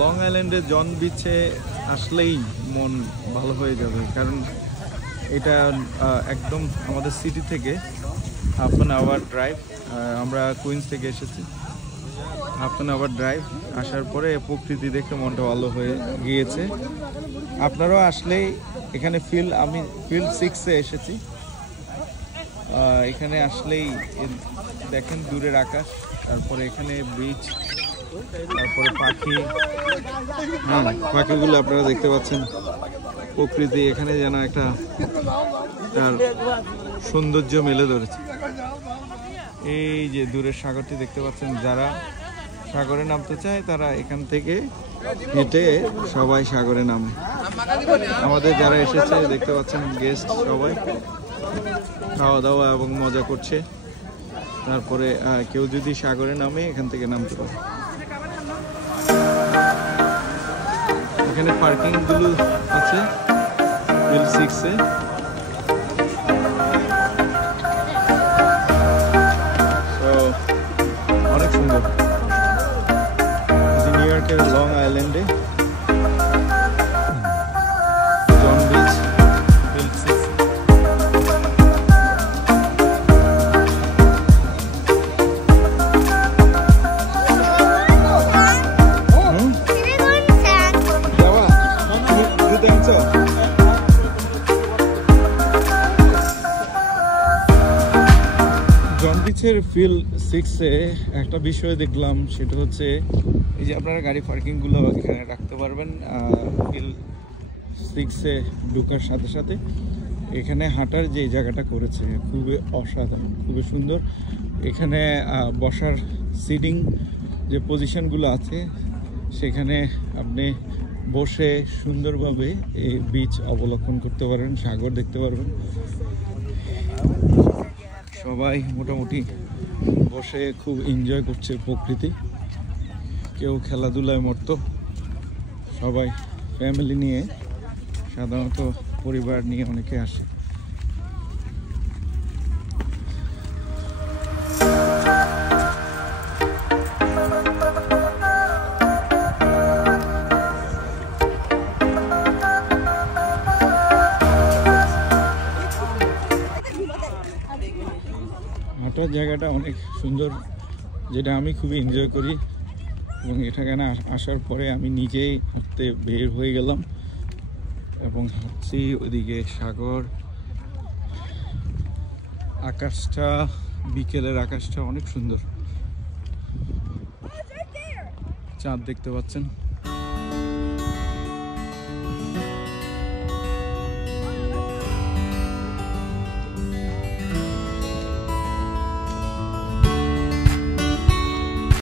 Long আইল্যান্ডে জন বিচে আসলেই মন ভালো হয়ে যাবে, কারণ এটা একদম আমাদের সিটি থেকে হাফ অ্যান আওয়ার ড্রাইভ। আমরা কুইন্স থেকে এসেছি, হাফ অ্যান আওয়ার ড্রাইভ। আসার পরে প্রকৃতি দেখে মনটা ভালো হয়ে গিয়েছে। আপনারাও আসলেই এখানে আমি ফিল্ড 6-এ এসেছি। এখানে আসলেই দেখেন দূরের আকাশ, তারপরে এখানে বিচ, তারপরে পাখি, পাখিগুলো আপনারা দেখতে পাচ্ছেন। প্রকৃতি এখানে যেন একটা তার সৌন্দর্য মেলে ধরেছে। এই যে দূরের সাগরটি দেখতে পাচ্ছেন, যারা সাগরে নামতে চায় তারা এখান থেকে হেঁটে সবাই সাগরে নামে। আমাদের যারা এসেছে দেখতে পাচ্ছেন গেস্ট সবাই খাওয়া দাওয়া এবং মজা করছে। তারপরে কেউ যদি সাগরে নামে এখান থেকে নামতে পারে। এখানে পার্কিং গুলো আছে ফিল্ড 6-এ। অনেক সুন্দর নিউ ইয়র্কের লং আইল্যান্ডে জন বিচ ফিল্ড 6। জন বিচের ফিল্ড 6-এ একটা বিষয় দেখলাম, সেটা হচ্ছে এই যে আপনারা গাড়ি পার্কিংগুলো এখানে রাখতে পারবেন। ফিল্ড 6-এ ঢোকার সাথে সাথে এখানে হাঁটার যে জায়গাটা করেছে খুবই অসাধারণ, খুবই সুন্দর। এখানে বসার সিটিং যে পজিশনগুলো আছে সেখানে আপনি বসে সুন্দরভাবে এই বিচ অবলোকন করতে পারবেন, সাগর দেখতে পারবেন। সবাই মোটামুটি বসে খুব এনজয় করছে প্রকৃতি। কেউ খেলাধুলায় মত্ত, সবাই ফ্যামিলি নিয়ে, সাধারণত পরিবার নিয়ে অনেকে আসে। হাঁটার জায়গাটা অনেক সুন্দর, যেটা আমি খুবই এনজয় করি। এবং এখানে আসার পরে আমি নিজেই হাঁটতে বের হয়ে গেলাম এবং হাঁটছি। ওইদিকে সাগর, আকাশটা, বিকেলের আকাশটা অনেক সুন্দর, চাঁদ দেখতে পাচ্ছেন।